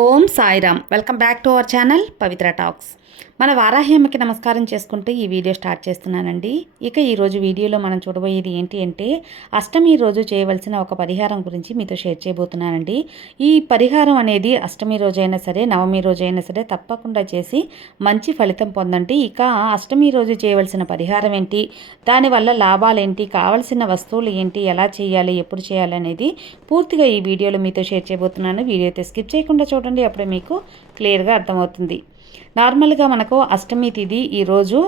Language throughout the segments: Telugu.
Om Sairam. Welcome back to our channel Pavitra talks. మన వారాహ్యమ్మకి నమస్కారం చేసుకుంటూ ఈ వీడియో స్టార్ట్ చేస్తున్నానండి. ఇక ఈరోజు వీడియోలో మనం చూడబోయేది ఏంటి అంటే అష్టమి రోజు చేయవలసిన ఒక పరిహారం గురించి మీతో షేర్ చేయబోతున్నానండి. ఈ పరిహారం అనేది అష్టమి రోజైనా సరే నవమి రోజైనా సరే తప్పకుండా చేసి మంచి ఫలితం పొందండి. ఇక అష్టమి రోజు చేయవలసిన పరిహారం ఏంటి? దానివల్ల లాభాలు ఏంటి? కావలసిన వస్తువులు ఏంటి? ఎలా చేయాలి? ఎప్పుడు చేయాలి అనేది పూర్తిగా ఈ వీడియోలో మీతో షేర్ చేయబోతున్నాను. వీడియో అయితే స్కిప్ చేయకుండా చూడండి. అప్పుడే మీకు క్లియర్గా అర్థమవుతుంది. నార్మల్గా మనకు అష్టమి తిథి ఈరోజు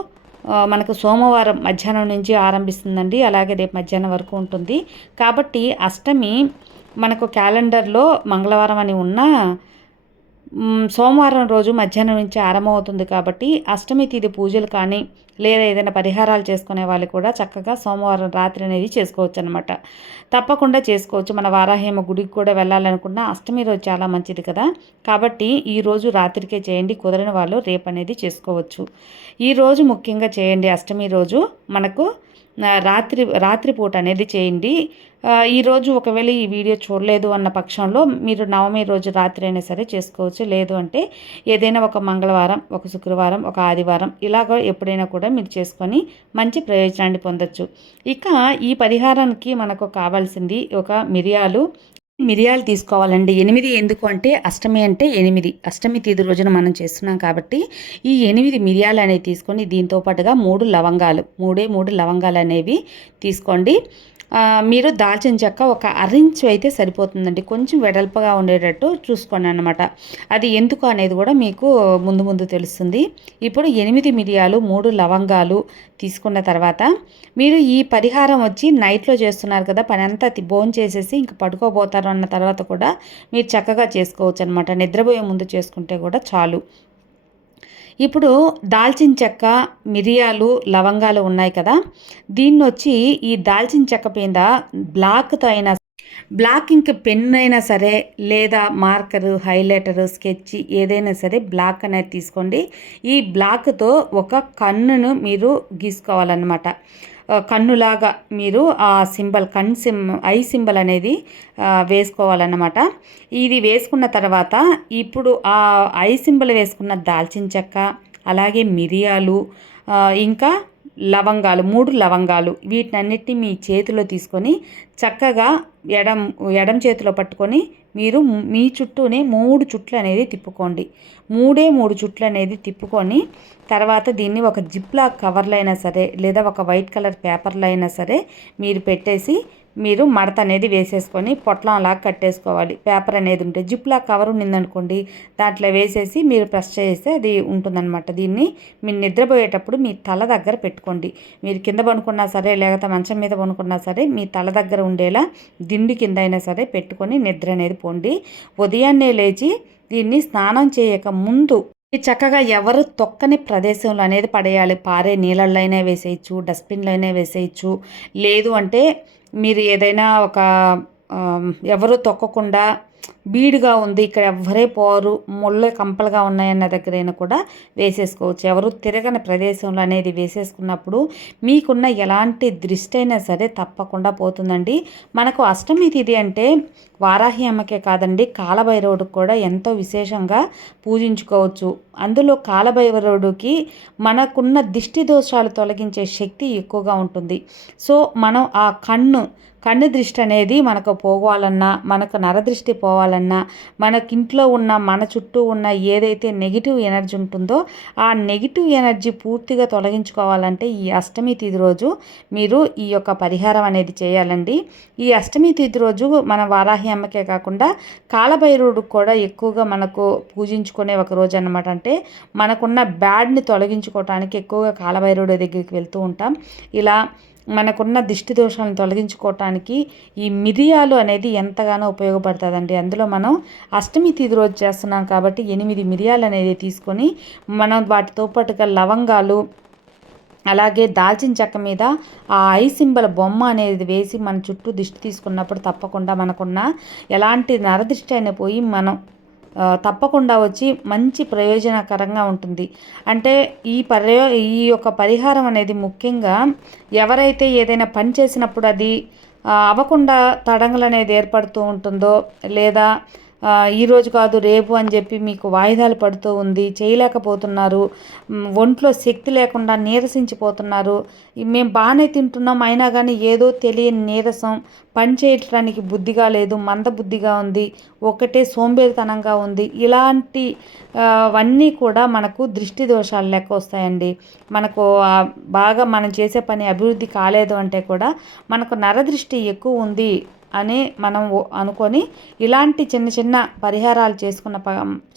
మనకు సోమవారం మధ్యాహ్నం నుంచి ఆరంభిస్తుందండి అలాగే రేపు మధ్యాహ్నం వరకు ఉంటుంది. కాబట్టి అష్టమి మనకు క్యాలెండర్లో మంగళవారం అని ఉన్నా సోమవారం రోజు మధ్యాహ్నం నుంచి ఆరంభమవుతుంది కాబట్టి అష్టమి తిథి పూజలు కానీ లేదా ఏదైనా పరిహారాలు చేసుకునే వాళ్ళు కూడా చక్కగా సోమవారం రాత్రి అనేది చేసుకోవచ్చు అనమాట తప్పకుండా చేసుకోవచ్చు. మన వారాహేమ గుడికి కూడా వెళ్ళాలనుకున్నా అష్టమి రోజు చాలా మంచిది కదా. కాబట్టి ఈ రోజు రాత్రికే చేయండి. కుదరని వాళ్ళు రేపు అనేది చేసుకోవచ్చు ఈరోజు ముఖ్యంగా చేయండి అష్టమి రోజు. మనకు రాత్రి రాత్రిపూట అనేది చేయండి. ఈరోజు ఒకవేళ ఈ వీడియో చూడలేదు అన్న పక్షంలో మీరు నవమి రోజు రాత్రి అయినా సరే చేసుకోవచ్చు. లేదు అంటే ఏదైనా ఒక మంగళవారం ఒక శుక్రవారం ఒక ఆదివారం ఇలాగ ఎప్పుడైనా కూడా మీరు చేసుకొని మంచి ప్రయోజనాన్ని పొందొచ్చు. ఇక ఈ పరిహారానికి మనకు కావాల్సింది ఒక మిరియాలు మిరియాలు తీసుకోవాలండి. ఎనిమిది ఎందుకు అంటే అష్టమి అంటే ఎనిమిది. అష్టమి తిథి రోజున మనం చేస్తున్నాం కాబట్టి ఈ ఎనిమిది మిరియాలు అనేవి తీసుకొని దీంతో పాటుగా మూడు లవంగాలు మూడే మూడు లవంగాలు అనేవి తీసుకోండి. మీరు దాల్చిన చెక్క ఒక అరించు అయితే సరిపోతుందండి. కొంచెం వెడల్పగా ఉండేటట్టు చూసుకోండి అనమాట అది ఎందుకు అనేది కూడా మీకు ముందు ముందు తెలుస్తుంది. ఇప్పుడు ఎనిమిది మిరియాలు మూడు లవంగాలు తీసుకున్న తర్వాత మీరు ఈ పరిహారం వచ్చి నైట్లో చేస్తున్నారు కదా పని అంతా బోన్ చేసేసి ఇంక పడుకోబోతారు అన్న తర్వాత కూడా మీరు చక్కగా చేసుకోవచ్చు అనమాట నిద్రపోయే ముందు చేసుకుంటే కూడా చాలు. ఇప్పుడు దాల్చిన చెక్క మిరియాలు లవంగాలు ఉన్నాయి కదా. దీన్ని వచ్చి ఈ దాల్చిన చెక్క మీద బ్లాక్తో అయినా బ్లాక్ ఇంక పెన్ అయినా సరే లేదా మార్కరు హైలైటరు స్కెచ్ ఏదైనా సరే బ్లాక్ అనేది తీసుకోండి. ఈ బ్లాక్తో ఒక కన్నును మీరు గీసుకోవాలన్నమాట. కన్నులాగా మీరు ఆ సింబల్ కన్ సిమ్ ఐ సింబల్ అనేది వేసుకోవాలన్నమాట. ఇది వేసుకున్న తర్వాత ఇప్పుడు ఆ ఐ సింబల్ వేసుకున్న దాల్చిన చెక్క అలాగే మిరియాలు ఇంకా లవంగాలు మూడు లవంగాలు వీటినన్నిటిని మీ చేతిలో తీసుకొని చక్కగా ఎడం ఎడం చేతిలో పట్టుకొని మీరు మీ చుట్టూనే మూడు చుట్లు అనేది తిప్పుకోండి. మూడే మూడు చుట్లు అనేది తిప్పుకొని తర్వాత దీన్ని ఒక జిప్లా కవర్లో అయినా సరే లేదా ఒక వైట్ కలర్ పేపర్లో అయినా సరే మీరు పెట్టేసి మీరు మడత అనేది వేసేసుకొని పొట్లంలా కట్టేసుకోవాలి. పేపర్ అనేది ఉంటే జిప్లా కవర్ ఉండిందనుకోండి దాంట్లో వేసేసి మీరు ప్రెస్ చేస్తే అది ఉంటుందన్నమాట. దీన్ని మీరు నిద్రపోయేటప్పుడు మీ తల దగ్గర పెట్టుకోండి. మీరు కింద పనుకున్నా సరే లేకపోతే మంచం మీద పనుకున్నా సరే మీ తల దగ్గర ఉండేలా దిండు కింద అయినా సరే పెట్టుకొని నిద్ర అనేది పోండి. ఉదయాన్నే లేచి దీన్ని స్నానం చేయక ముందు చక్కగా ఎవరు తొక్కని ప్రదేశంలో అనేది పడేయాలి. పారే నీళ్ళల్లో అయినా వేసేయచ్చు డస్ట్బిన్లో అయినా వేసేయచ్చు. లేదు అంటే మీరు ఏదైనా ఒక ఎవరు తొక్కకుండా బీడుగా ఉంది ఇక్కడ ఎవ్వరే పోరు ముళ్ళ కంపలుగా ఉన్నాయన్న దగ్గరైనా కూడా వేసేసుకోవచ్చు. ఎవరు తిరగని ప్రదేశంలో అనేది వేసేసుకున్నప్పుడు మీకున్న ఎలాంటి దృష్టి అయినా సరే తప్పకుండా పోతుందండి. మనకు అష్టమి తిథి అంటే వారాహి అమ్మకే కాదండి కాలభైరవుడికి కూడా ఎంతో విశేషంగా పూజించుకోవచ్చు. అందులో కాలభైరవుడికి మనకున్న దిష్టి దోషాలు తొలగించే శక్తి ఎక్కువగా ఉంటుంది. సో మనం ఆ కన్ను కన్ను దృష్టి అనేది మనకు పోవాలన్నా మనకు నరదృష్టి పోవాలన్నా మనకింట్లో ఉన్న మన చుట్టూ ఉన్న ఏదైతే నెగిటివ్ ఎనర్జీ ఉంటుందో ఆ నెగిటివ్ ఎనర్జీ పూర్తిగా తొలగించుకోవాలంటే ఈ అష్టమి తిథి రోజు మీరు ఈ యొక్క పరిహారం అనేది చేయాలండి. ఈ అష్టమి తిథి రోజు మన వారాహి అమ్మకే కాకుండా కాలభైరవుడికి కూడా ఎక్కువగా మనకు పూజించుకునే ఒక రోజు అనమాట అంటే మనకున్న బ్యాడ్ని తొలగించుకోవటానికి ఎక్కువగా కాలభైరవుడి దగ్గరికి వెళ్తూ ఉంటాం. ఇలా మనకున్న దిష్టి దోషాలను తొలగించుకోవటానికి ఈ మిరియాలు అనేది ఎంతగానో ఉపయోగపడుతుందండి. అందులో మనం అష్టమి తిథి రోజు చేస్తున్నాం కాబట్టి ఎనిమిది మిరియాలు అనేది తీసుకొని మనం వాటితో పాటుగా లవంగాలు అలాగే దాల్చిన చెక్క మీద ఆ ఐ సింబల్ బొమ్మ అనేది వేసి మన చుట్టూ దిష్టి తీసుకున్నప్పుడు తప్పకుండా మనకున్న ఎలాంటి నరదిష్టి అయినా పోయి మనం తప్పకుండా వచ్చి మంచి ప్రయోజనకరంగా ఉంటుంది. అంటే ఈ పర్యో ఈ యొక్క పరిహారం అనేది ముఖ్యంగా ఎవరైతే ఏదైనా పని చేసినప్పుడు అది అవ్వకుండా తడంగులు అనేది ఏర్పడుతూ ఉంటుందో లేదా ఈరోజు కాదు రేపు అని చెప్పి మీకు వాయిదాలు పడుతూ ఉంది. చేయలేకపోతున్నారు. ఒంట్లో శక్తి లేకుండా నీరసించిపోతున్నారు. మేము బాగానే తింటున్నాం అయినా కానీ ఏదో తెలియని నీరసం. పని చేయటానికి బుద్ధిగా లేదు మంద బుద్ధిగా ఉంది. ఒకటే సోంబేరితనంగా ఉంది. ఇలాంటి అవన్నీ కూడా మనకు దృష్టి దోషాలు లెక్క వస్తాయండి. మనకు బాగా మనం చేసే పని అభివృద్ధి కాలేదు అంటే కూడా మనకు నరదృష్టి ఎక్కువ ఉంది. అని మనం అనుకొని ఇలాంటి చిన్న చిన్న పరిహారాలు చేసుకున్న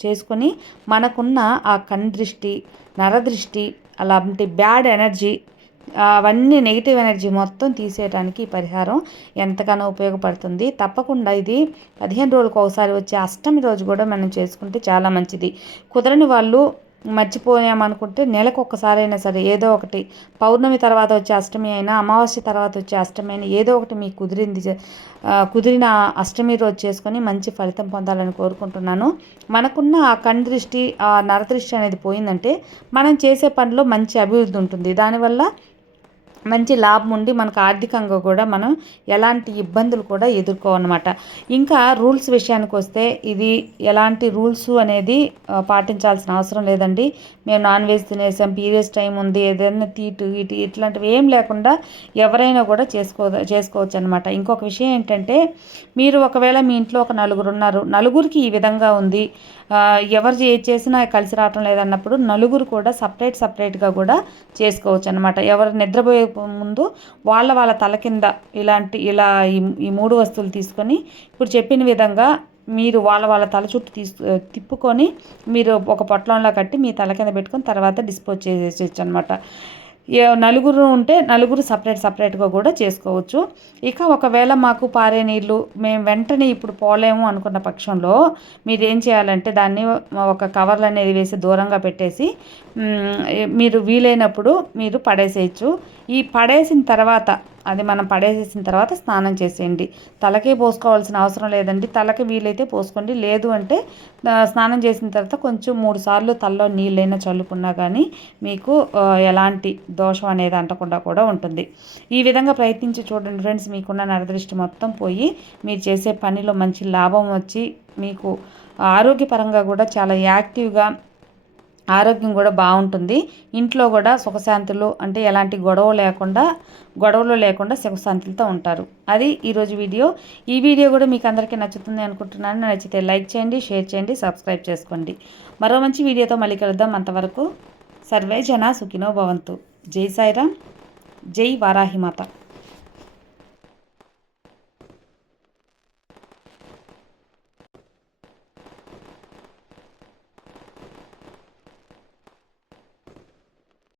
చేసుకొని మనకున్న ఆ దృష్టి నరదృష్టి అలాంటి బ్యాడ్ ఎనర్జీ అవన్నీ నెగిటివ్ ఎనర్జీ మొత్తం తీసేయడానికి ఈ పరిహారం ఎంతగానో ఉపయోగపడుతుంది. తప్పకుండా ఇది పదిహేను రోజులకు ఒకసారి వచ్చే అష్టమి రోజు కూడా మనం చేసుకుంటే చాలా మంచిది. కుదరని వాళ్ళు మర్చిపోయామనుకుంటే నెలకు ఒక్కసారైనా సరే ఏదో ఒకటి పౌర్ణమి తర్వాత వచ్చే అష్టమి అయినా అమావాస్య తర్వాత వచ్చే అష్టమి అయినా ఏదో ఒకటి మీకు కుదిరింది కుదిరిన అష్టమి రోజు చేసుకొని మంచి ఫలితం పొందాలని కోరుకుంటున్నాను. మనకున్న ఆ కణ్ దృష్టి ఆ నరదృష్టి అనేది పోయిందంటే మనం చేసే పనిలో మంచి అభివృద్ధి ఉంటుంది. దానివల్ల మంచి లాభం ఉండి మనకు ఆర్థికంగా కూడా మనం ఎలాంటి ఇబ్బందులు కూడా ఎదుర్కోవన్నమాట. ఇంకా రూల్స్ విషయానికి వస్తే ఇది ఎలాంటి రూల్స్ అనేది పాటించాల్సిన అవసరం లేదండి. మేము నాన్ వెజ్ తినేసాం పీరియడ్స్ టైం ఉంది ఏదైనా తీటు ఇటు ఇట్లాంటివి ఏం లేకుండా ఎవరైనా కూడా చేసుకో చేసుకోవచ్చు అనమాట ఇంకొక విషయం ఏంటంటే మీరు ఒకవేళ మీ ఇంట్లో ఒక నలుగురు ఉన్నారు నలుగురికి ఈ విధంగా ఉంది ఎవరు ఏ చేసినా కలిసి రావటం లేదన్నప్పుడు నలుగురు కూడా సపరేట్ సపరేట్గా కూడా చేసుకోవచ్చు అనమాట ఎవరు నిద్రపోయే ముందు వాళ్ళ వాళ్ళ తల కింద ఇలాంటి ఇలా ఈ మూడు వస్తువులు తీసుకొని ఇప్పుడు చెప్పిన విధంగా మీరు వాళ్ళ వాళ్ళ తల చుట్టూ తీసు తిప్పుకొని మీరు ఒక పొట్లంలో కట్టి మీ తల కింద పెట్టుకొని తర్వాత డిస్పోజ్ చేసేయచ్చు అనమాట నలుగురు ఉంటే నలుగురు సపరేట్ సపరేట్గా కూడా చేసుకోవచ్చు. ఇక ఒకవేళ మాకు పారే నీళ్ళు మేము వెంటనే ఇప్పుడు పోలేము అనుకున్న పక్షంలో మీరు ఏం చేయాలంటే దాన్ని ఒక కవర్లు అనేది వేసి దూరంగా పెట్టేసి మీరు వీలైనప్పుడు మీరు పడేసేయచ్చు. ఈ పడేసిన తర్వాత అది మనం పడేసేసిన తర్వాత స్నానం చేసేయండి. తలకే పోసుకోవాల్సిన అవసరం లేదండి. తలకి వీలైతే పోసుకోండి. లేదు అంటే స్నానం చేసిన తర్వాత కొంచెం మూడు సార్లు తలలో నీళ్ళైనా చల్లుకున్నా కానీ మీకు ఎలాంటి దోషం అనేది అంటకుండా కూడా ఉంటుంది. ఈ విధంగా ప్రయత్నించి చూడండి ఫ్రెండ్స్ మీకున్న నరదృష్టి మొత్తం పోయి మీరు చేసే పనిలో మంచి లాభం వచ్చి మీకు ఆరోగ్యపరంగా కూడా చాలా యాక్టివ్గా ఆరోగ్యం కూడా బాగుంటుంది. ఇంట్లో కూడా సుఖశాంతులు అంటే ఎలాంటి గొడవ లేకుండా గొడవలు లేకుండా సుఖశాంతులతో ఉంటారు. అది ఈరోజు వీడియో. ఈ వీడియో కూడా మీకు అందరికీ నచ్చుతుంది అనుకుంటున్నాను. నచ్చితే లైక్ చేయండి షేర్ చేయండి సబ్స్క్రైబ్ చేసుకోండి. మరో మంచి వీడియోతో మళ్ళీ కలుద్దాం. అంతవరకు సర్వే జన సుఖినో భవంతు. జై సాయిరామ్. జై వారాహిమాత